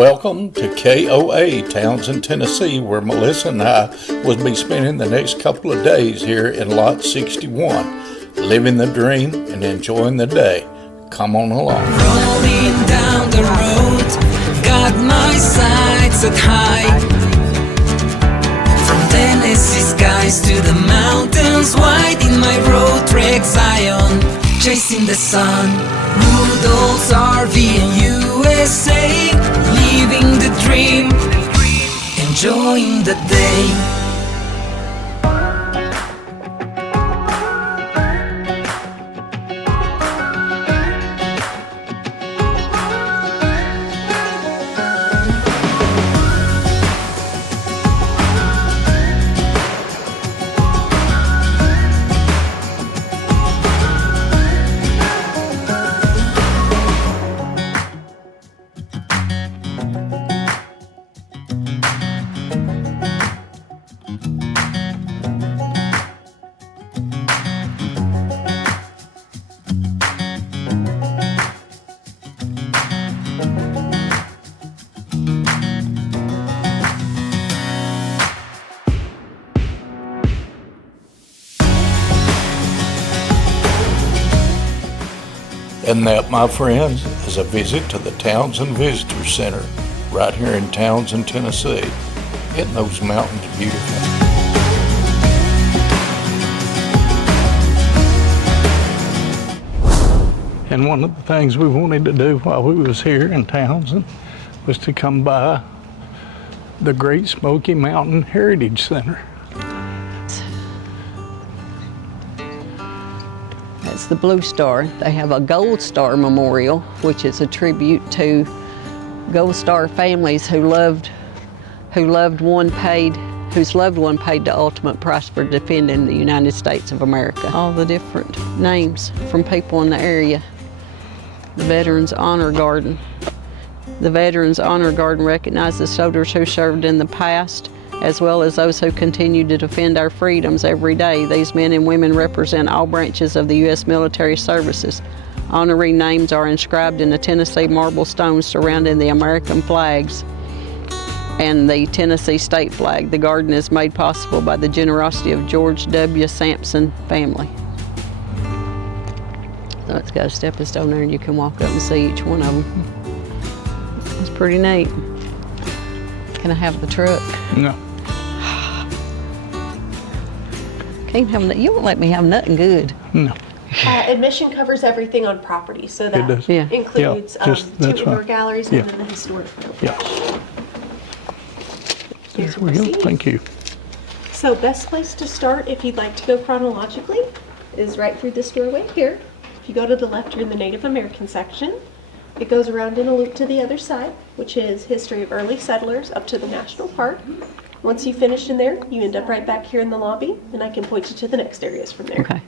Welcome to KOA, Townsend, Tennessee, where Melissa and I will be spending the next couple of days here in Lot 61, living the dream and enjoying the day. Come on along. Rolling down the road, got my sights set high. From Tennessee skies to the mountains, wide in my road trek Zion, chasing the sun. Woodall's RVnusa, living the dream, enjoying the day. And that, my friends, is a visit to the Townsend Visitor Center right here in Townsend, Tennessee. Isn't those mountains beautiful? And one of the things we wanted to do while we was here in Townsend was to come by the Great Smoky Mountain Heritage Center. It's the Blue Star. They have a Gold Star Memorial, which is a tribute to Gold Star families whose loved one paid the ultimate price for defending the United States of America. All the different names from people in the area. The Veterans Honor Garden. The Veterans Honor Garden recognizes soldiers who served in the past, as well as those who continue to defend our freedoms every day. These men and women represent all branches of the U.S. military services. Honorary names are inscribed in the Tennessee marble stones surrounding the American flags and the Tennessee state flag. The garden is made possible by the generosity of George W. Sampson family. So it's got a stepping stone there and you can walk up and see each one of them. It's pretty neat. Can I have the truck? No. Can't have, you won't let me have nothing good. No. Admission covers everything on property, so that includes two indoor galleries and then the historic room. Yeah. There we go. Thank you. So best place to start, if you'd like to go chronologically, is right through this doorway here. If you go to the left, you're in the Native American section. It goes around in a loop to the other side, which is history of early settlers up to the national park. Once you finish in there, you end up right back here in the lobby, and I can point you to the next areas from there. Okay.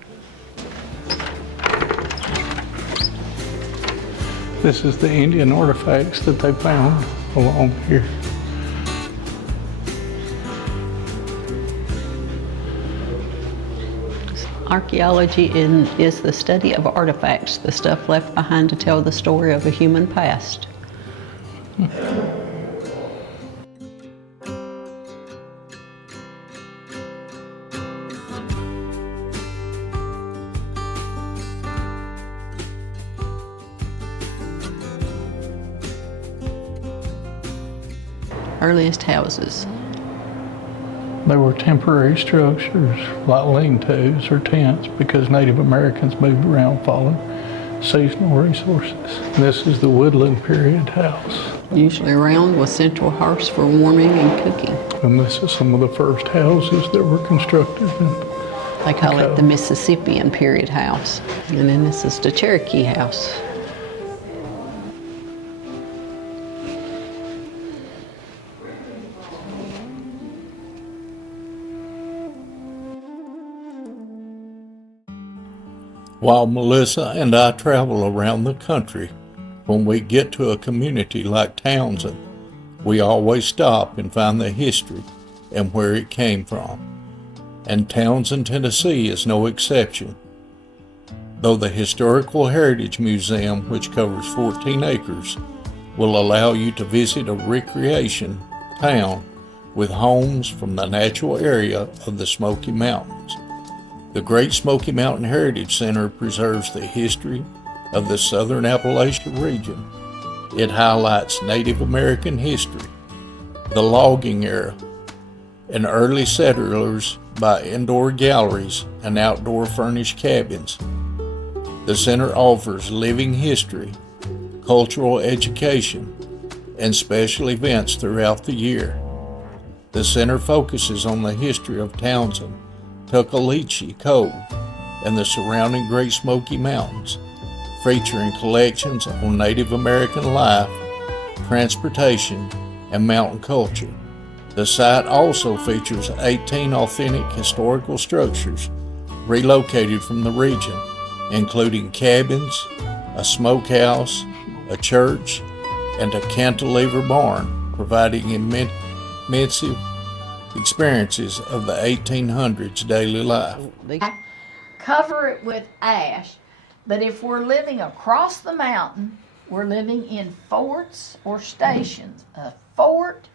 This is the Indian artifacts that they found along here. Archaeology is the study of artifacts, the stuff left behind to tell the story of a human past. Earliest houses. They were temporary structures like lean-tos or tents because Native Americans moved around following seasonal resources. This is the woodland period house. Usually round with central hearths for warming and cooking. And this is some of the first houses that were constructed. They call it the Mississippian period house. And then this is the Cherokee house. While Melissa and I travel around the country, when we get to a community like Townsend, we always stop and find the history and where it came from. And Townsend, Tennessee is no exception. Though the Historical Heritage Museum, which covers 14 acres, will allow you to visit a recreation town with homes from the natural area of the Smoky Mountains. The Great Smoky Mountain Heritage Center preserves the history of the Southern Appalachia region. It highlights Native American history, the logging era, and early settlers by indoor galleries and outdoor furnished cabins. The center offers living history, cultural education, and special events throughout the year. The center focuses on the history of Townsend, Tuckaleechee Cove, and the surrounding Great Smoky Mountains, featuring collections on Native American life, transportation, and mountain culture. The site also features 18 authentic historical structures relocated from the region, including cabins, a smokehouse, a church, and a cantilever barn, providing immense experiences of the 1800s daily life. Cover it with ash, but if we're living across the mountain, we're living in forts or stations. A fort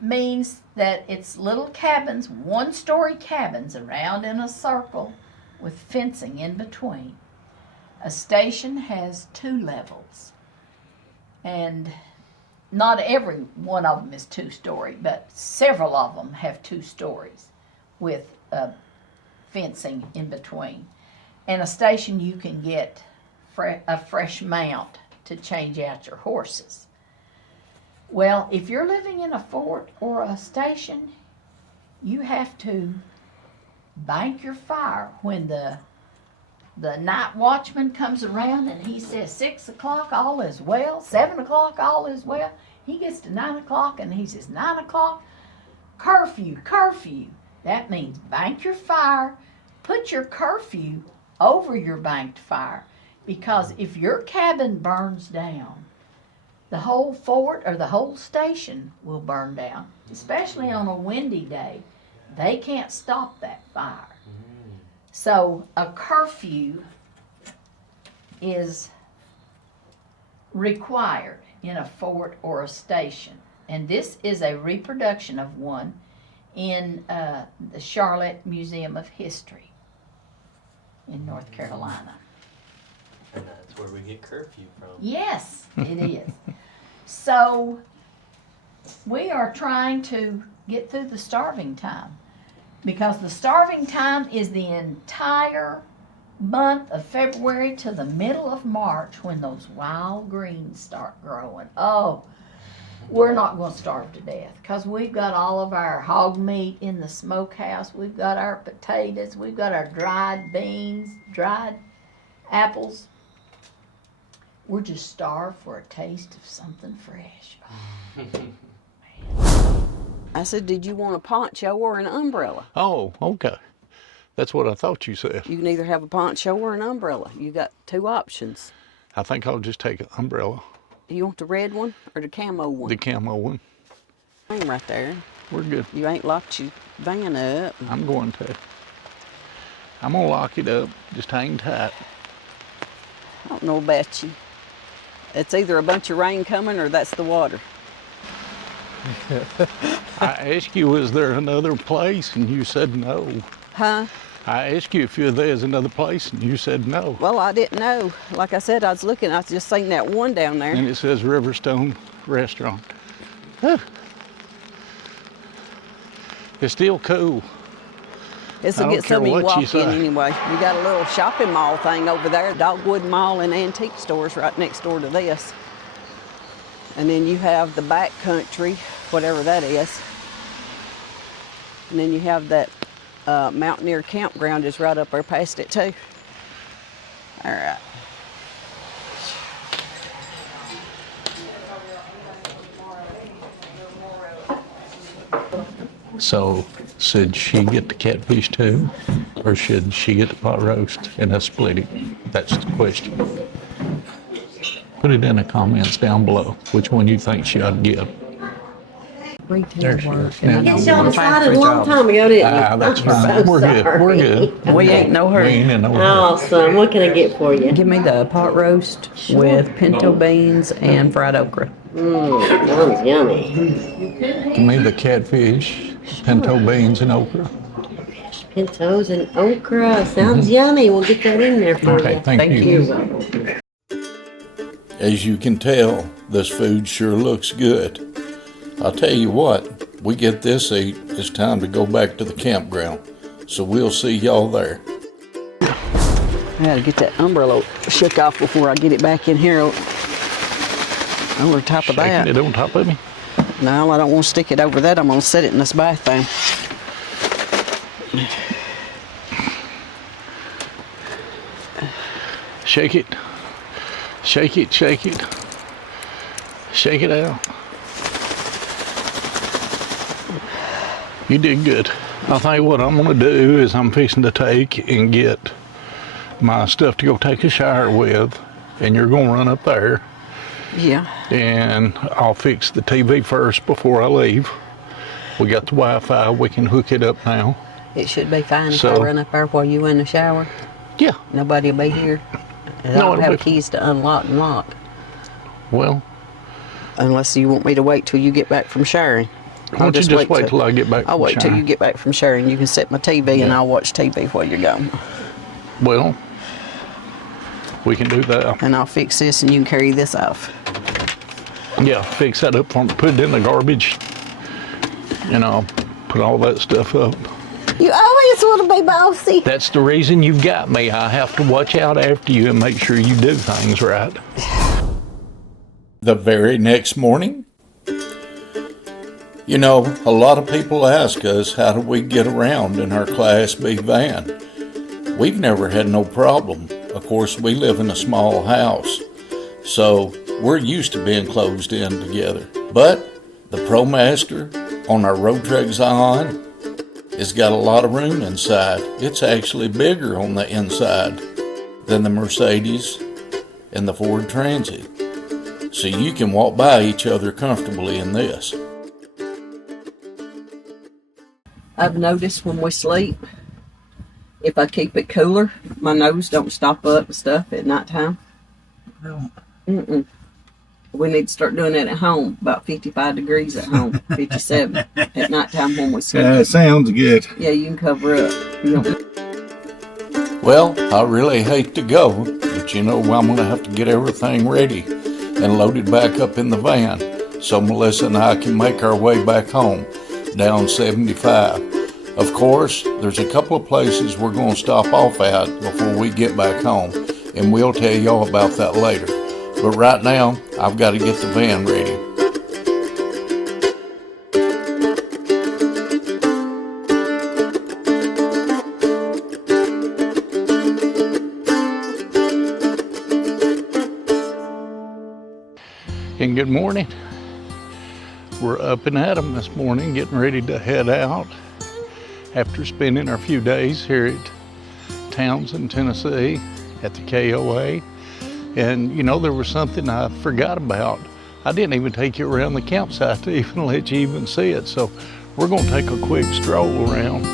means that it's little cabins, one-story cabins around in a circle with fencing in between. A station has 2 levels, and not every one of them is 2-story, but several of them have 2 stories with fencing in between. And a station, you can get a fresh mount to change out your horses. Well, if you're living in a fort or a station, you have to bank your fire. When the night watchman comes around and he says 6 o'clock, all is well, 7 o'clock, all is well, he gets to 9 o'clock and he says 9 o'clock, curfew, curfew. That means bank your fire, put your curfew over your banked fire, because if your cabin burns down, the whole fort or the whole station will burn down, especially on a windy day. They can't stop that fire. So a curfew is required in a fort or a station. And this is a reproduction of one in the Charlotte Museum of History in North Carolina. And that's where we get curfew from. Yes, it is. So we are trying to get through the starving time, because the starving time is the entire month of February to the middle of March, when those wild greens start growing. Oh, we're not going to starve to death, because we've got all of our hog meat in the smokehouse. We've got our potatoes. We've got our dried beans, dried apples. We're just starved for a taste of something fresh. I said, did you want a poncho or an umbrella? Oh, okay. That's what I thought you said. You can either have a poncho or an umbrella. You got 2 options. I think I'll just take an umbrella. You want the red one or the camo one? The camo one. Right there. We're good. You ain't locked your van up. I'm going to. I'm going to lock it up. Just hang tight. I don't know about you. It's either a bunch of rain coming or that's the water. I asked you, is there another place? And you said no. Huh? I asked you if there's another place, and you said no. Well, I didn't know. Like I said, I was looking. I just seen that one down there. And it says Riverstone Restaurant. Huh. It's still cool. This I will don't get some of care you what you walking say. anyway. You got a little shopping mall thing over there, Dogwood Mall and antique stores right next door to this. And then you have the back country, whatever that is. And then you have that Mountaineer campground is right up there past it too. All right. So, should she get the catfish too, or should she get the pot roast and us split it? That's the question. Put it in the comments down below, which one you think she ought to get. There she is. Now, Yes, y'all decided a long time ago, didn't you? that's I'm fine. so We're good. We're sorry. good. We ain't no We hurry. ain't in no hurry. Awesome. What can I get for you? Give me the pot roast with pinto beans and fried okra. Sounds yummy. Give me the catfish, pinto beans, and okra. Pintos and okra. Sounds yummy. We'll get that in there for Okay, you. thank you. You're welcome. As you can tell, this food sure looks good. I'll tell you what, we get this eat, it's time to go back to the campground. So we'll see y'all there. I gotta get that umbrella shook off before I get it back in here over top of that. Shaking it on top of me. No, I don't want to stick it over that. I'm gonna set it in this bathroom. Shake it. Shake it, shake it. Shake it out. You did good. I think what I'm gonna do is I'm fixing to take and get my stuff to go take a shower with, and you're gonna run up there. Yeah. And I'll fix the TV first before I leave. We got the Wi-Fi, we can hook it up now. It should be fine if So- I run up there while you in the shower. Yeah, Nobody will be here. And I No, don't it'll have be- keys to unlock and lock. well, Unless you want me to wait till you get back from showering. why don't you just wait till I get back I'll from wait till showering? you get back from showering. You can set my TV and Yeah. I'll watch TV while you're gone. Well, we can do that. And I'll fix this and you can carry this off. Yeah, fix that up for me, put it in the garbage, and I'll put all that stuff up. You always want to be bossy. That's the reason you've got me. I have to watch out after you and make sure you do things right. The very next morning, you know, a lot of people ask us, how do we get around in our Class B van? We've never had no problem. Of course, we live in a small house, so we're used to being closed in together. But the ProMaster on our Road Trek Zion has got a lot of room inside. It's actually bigger on the inside than the Mercedes and the Ford Transit. So you can walk by each other comfortably in this. I've noticed when we sleep, if I keep it cooler, my nose don't stop up and stuff at nighttime. Mm-mm. We need to start doing that at home. About 55 degrees at home, 57 at nighttime when we sleep. That sounds good. Yeah, you can cover up. You know. Well, I really hate to go, but you know, I'm gonna have to get everything ready and loaded back up in the van so Melissa and I can make our way back home down 75. Of course, there's a couple of places we're gonna stop off at before we get back home, and we'll tell y'all about that later. But right now, I've got to get the van ready. And good morning. We're up and at 'em this morning, getting ready to head out after spending our few days here at Townsend, Tennessee at the KOA. And you know, there was something I forgot about. I didn't even take you around the campsite to even let you even see it. So we're gonna take a quick stroll around.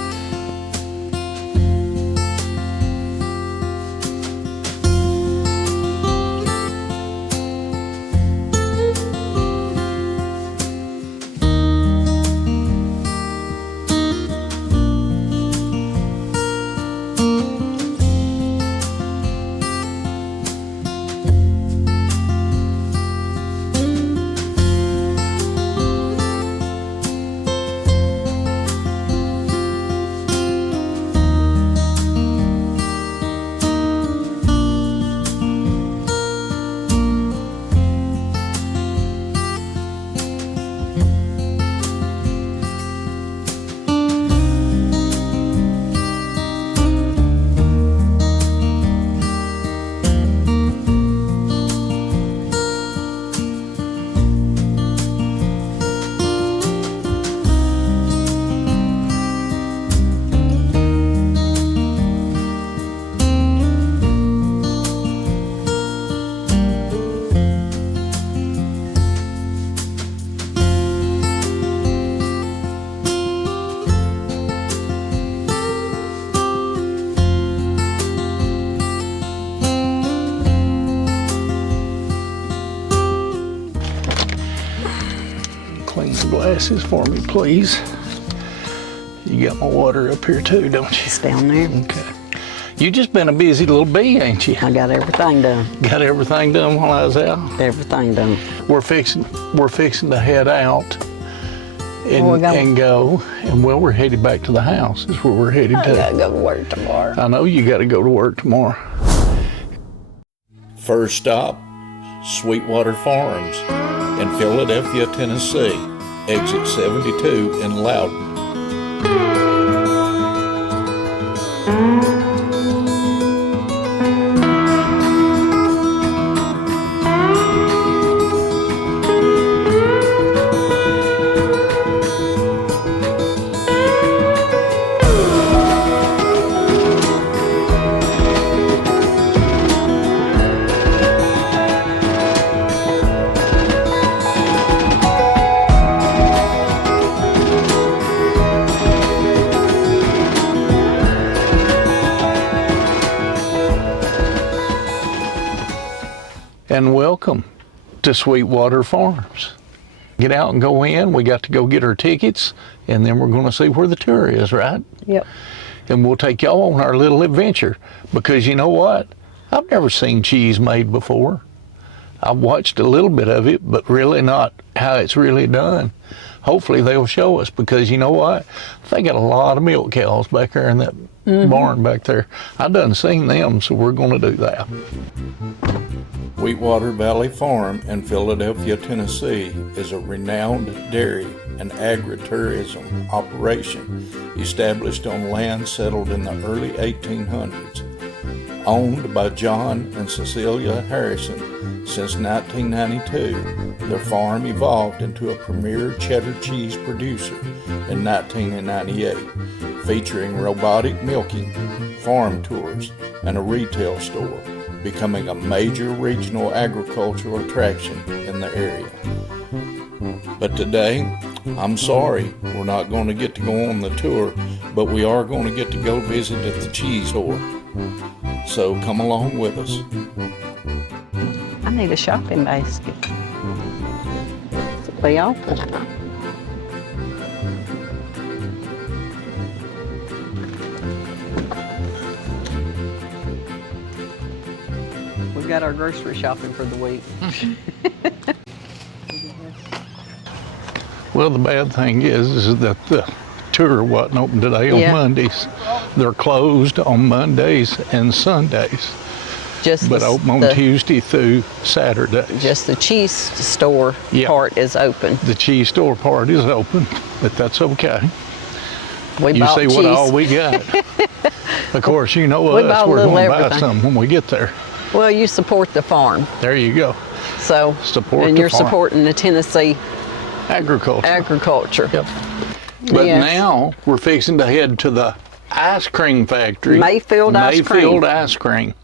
glasses for me, please. You got my water up here too, don't you? It's down there. Okay. You just been a busy little bee, ain't you? I got everything done. Got everything done while I was out? Everything done. We're fixing to head out and go. And well, we're headed back to the house. Is where we're headed I to. gotta go to work tomorrow. I know you got to go to work tomorrow. First stop, Sweetwater Farms in Philadelphia, Tennessee. Exit 72 in Loudon. And welcome to Sweetwater Farms. Get out and go in. We got to go get our tickets, and then we're going to see where the tour is, right? Yep. And we'll take y'all on our little adventure, because you know what? I've never seen cheese made before. I've watched a little bit of it, but really not how it's really done. Hopefully they'll show us, because you know what? They got a lot of milk cows back there in that barn back there. I done seen them, so we're going to do that. Sweetwater Valley Farm in Philadelphia, Tennessee is a renowned dairy and agritourism operation established on land settled in the early 1800s. Owned by John and Cecilia Harrison since 1992, the farm evolved into a premier cheddar cheese producer in 1998, featuring robotic milking, farm tours, and a retail store, becoming a major regional agricultural attraction in the area. But today, I'm sorry, we're not going to get to go on the tour, but we are going to get to go visit at the cheese store. So come along with us. I need a shopping basket. Be open. We got our grocery shopping for the week. Well, the bad thing is that the tour wasn't open today on Mondays. They're closed on Mondays and Sundays, but open on Tuesday through Saturdays. Just the cheese store part is open. The cheese store part is open, but that's okay. We you bought see cheese. what all we got. Of course, you know us, we're going to buy some when we get there. Well, you support the farm. There you go. So, support and the you're farm. Supporting the Tennessee agriculture. Yep. But now we're fixing to head to the ice cream factory. Mayfield Ice Cream.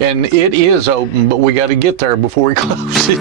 And it is open, but we got to get there before we close it.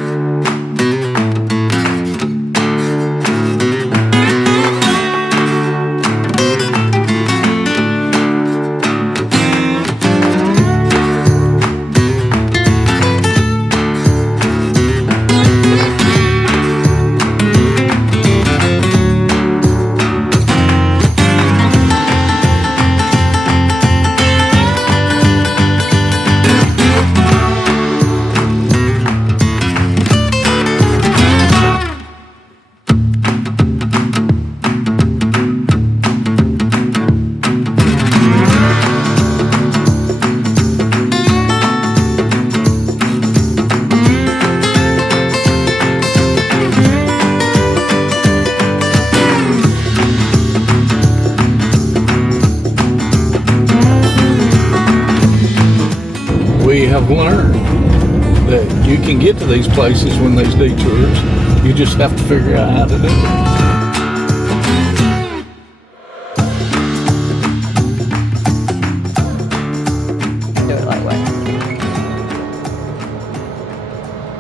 We have learned that you can get to these places when there's detours. You just have to figure out how to do it. Do it that way.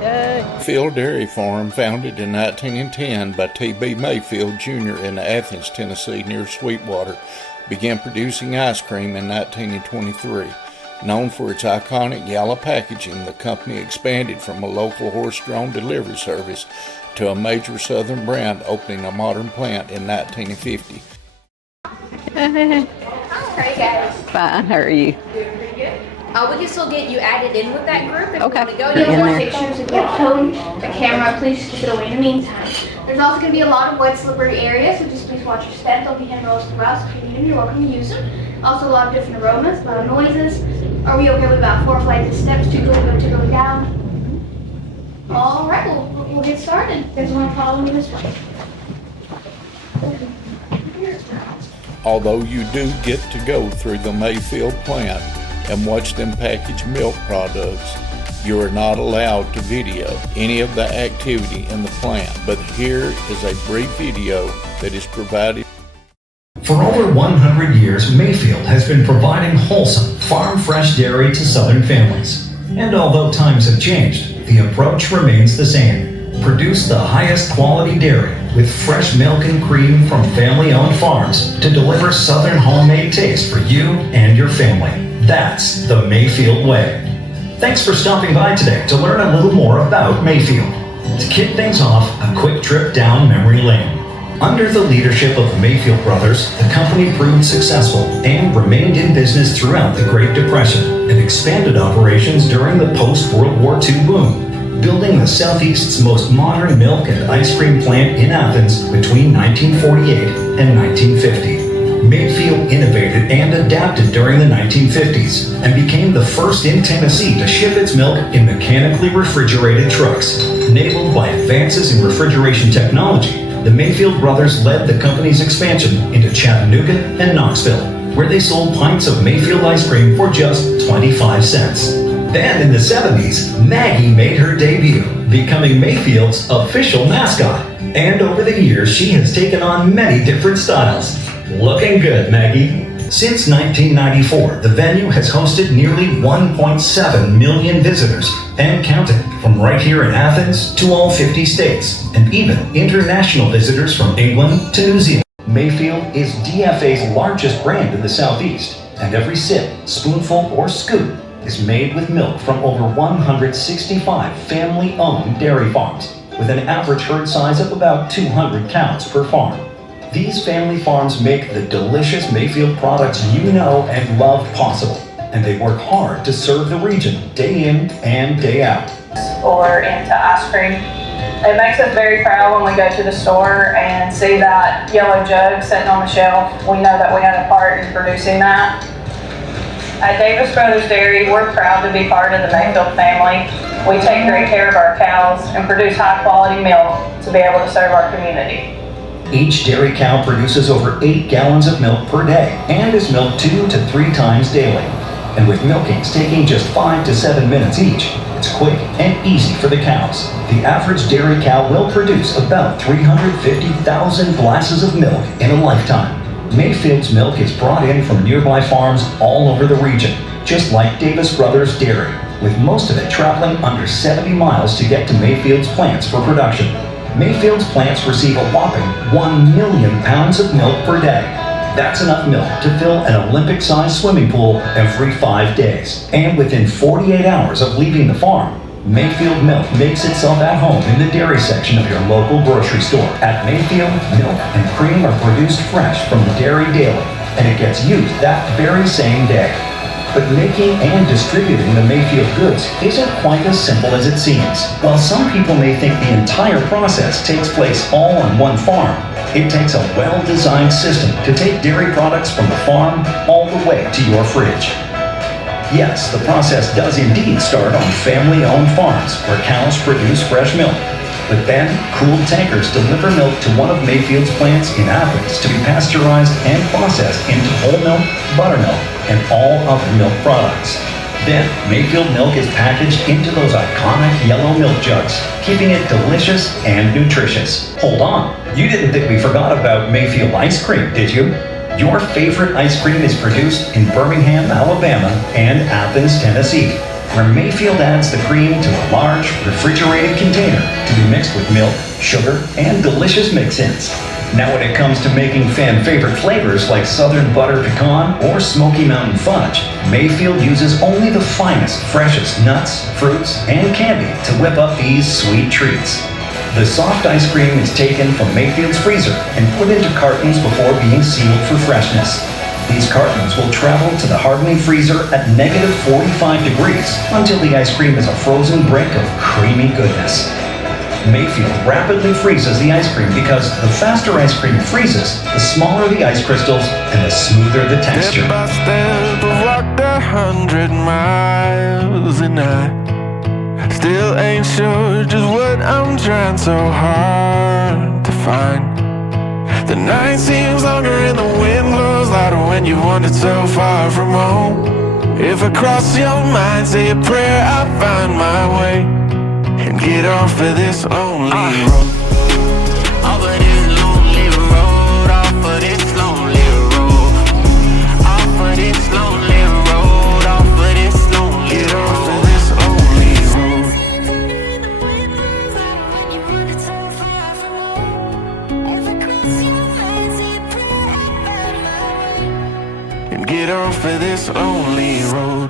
Yay. Mayfield Dairy Farm, founded in 1910 by T.B. Mayfield Jr. in Athens, Tennessee, near Sweetwater, began producing ice cream in 1923. Known for its iconic yellow packaging, the company expanded from a local horse-drawn delivery service to a major southern brand opening a modern plant in 1950. How are you guys? Fine, how are you? Pretty good. We can still get you added in with that group if Okay. you want to go. Get You in have there. pictures of your phone, the camera, please keep it away in the meantime. There's also going to be a lot of wet, slippery areas, so just please watch your step. There'll be handrails throughout, so if you need them, you're welcome to use them. Also, a lot of different aromas, a lot of noises. Are we okay with about 4 flights of steps, 2 going down? All right, we'll get started. You guys want to follow me this way? Although you do get to go through the Mayfield plant and watch them package milk products, you are not allowed to video any of the activity in the plant. But here is a brief video that is provided. For over 100 years, Mayfield has been providing wholesome, farm-fresh dairy to Southern families. And although times have changed, the approach remains the same. Produce the highest quality dairy with fresh milk and cream from family-owned farms to deliver Southern homemade taste for you and your family. That's the Mayfield way. Thanks for stopping by today to learn a little more about Mayfield. To kick things off, a quick trip down memory lane. Under the leadership of the Mayfield brothers, the company proved successful and remained in business throughout the Great Depression and expanded operations during the post-World War II boom, building the Southeast's most modern milk and ice cream plant in Athens between 1948 and 1950. Mayfield innovated and adapted during the 1950s and became the first in Tennessee to ship its milk in mechanically refrigerated trucks. Enabled by advances in refrigeration technology, the Mayfield brothers led the company's expansion into Chattanooga and Knoxville, where they sold pints of Mayfield ice cream for just 25 cents. Then in the 70s, Maggie made her debut, becoming Mayfield's official mascot. And over the years, she has taken on many different styles. Looking good, Maggie. Since 1994, the venue has hosted nearly 1.7 million visitors and counting, from right here in Athens to all 50 states, and even international visitors from England to New Zealand. Mayfield is DFA's largest brand in the Southeast, and every sip, spoonful, or scoop is made with milk from over 165 family-owned dairy farms, with an average herd size of about 200 cows per farm. These family farms make the delicious Mayfield products you know and love possible, and they work hard to serve the region day in and day out. Or into ice cream. It makes us very proud when we go to the store and see that yellow jug sitting on the shelf. We know that we had a part in producing that. At Davis Brothers Dairy, we're proud to be part of the Mayfield family. We take great care of our cows and produce high quality milk to be able to serve our community. Each dairy cow produces over 8 gallons of milk per day and is milked 2 to 3 times daily. And with milkings taking just 5 to 7 minutes each, it's quick and easy for the cows. The average dairy cow will produce about 350,000 glasses of milk in a lifetime. Mayfield's milk is brought in from nearby farms all over the region, just like Davis Brothers Dairy, with most of it traveling under 70 miles to get to Mayfield's plants for production. Mayfield's plants receive a whopping 1 million pounds of milk per day. That's enough milk to fill an Olympic-sized swimming pool every 5 days. And within 48 hours of leaving the farm, Mayfield milk makes itself at home in the dairy section of your local grocery store. At Mayfield, milk and cream are produced fresh from the dairy daily, and it gets used that very same day. But making and distributing the Mayfield goods isn't quite as simple as it seems. While some people may think the entire process takes place all on one farm, it takes a well-designed system to take dairy products from the farm all the way to your fridge. Yes, the process does indeed start on family-owned farms where cows produce fresh milk. But then, cooled tankers deliver milk to one of Mayfield's plants in Athens to be pasteurized and processed into whole milk, buttermilk, and all other milk products. Then, Mayfield milk is packaged into those iconic yellow milk jugs, keeping it delicious and nutritious. Hold on, you didn't think we forgot about Mayfield ice cream, did you? Your favorite ice cream is produced in Birmingham, Alabama, and Athens, Tennessee, where Mayfield adds the cream to a large, refrigerated container to be mixed with milk, sugar, and delicious mix-ins. Now when it comes to making fan-favorite flavors like Southern Butter Pecan or Smoky Mountain Fudge, Mayfield uses only the finest, freshest nuts, fruits, and candy to whip up these sweet treats. The soft ice cream is taken from Mayfield's freezer and put into cartons before being sealed for freshness. These cartons will travel to the hardening freezer at negative 45 degrees until the ice cream is a frozen brick of creamy goodness. Mayfield rapidly freezes the ice cream because the faster ice cream freezes, the smaller the ice crystals and the smoother the texture. Step by step, I've walked 100 miles and I still ain't sure just what I'm trying so hard to find. The night seems longer and the wind blows louder when you wandered so far from home. If I cross your mind, say a prayer, I find my way and get off of this lonely road. Off of this lonely road, off of this lonely road, off of this lonely road, off of this lonely road, off of this lonely road. And get off of this lonely road.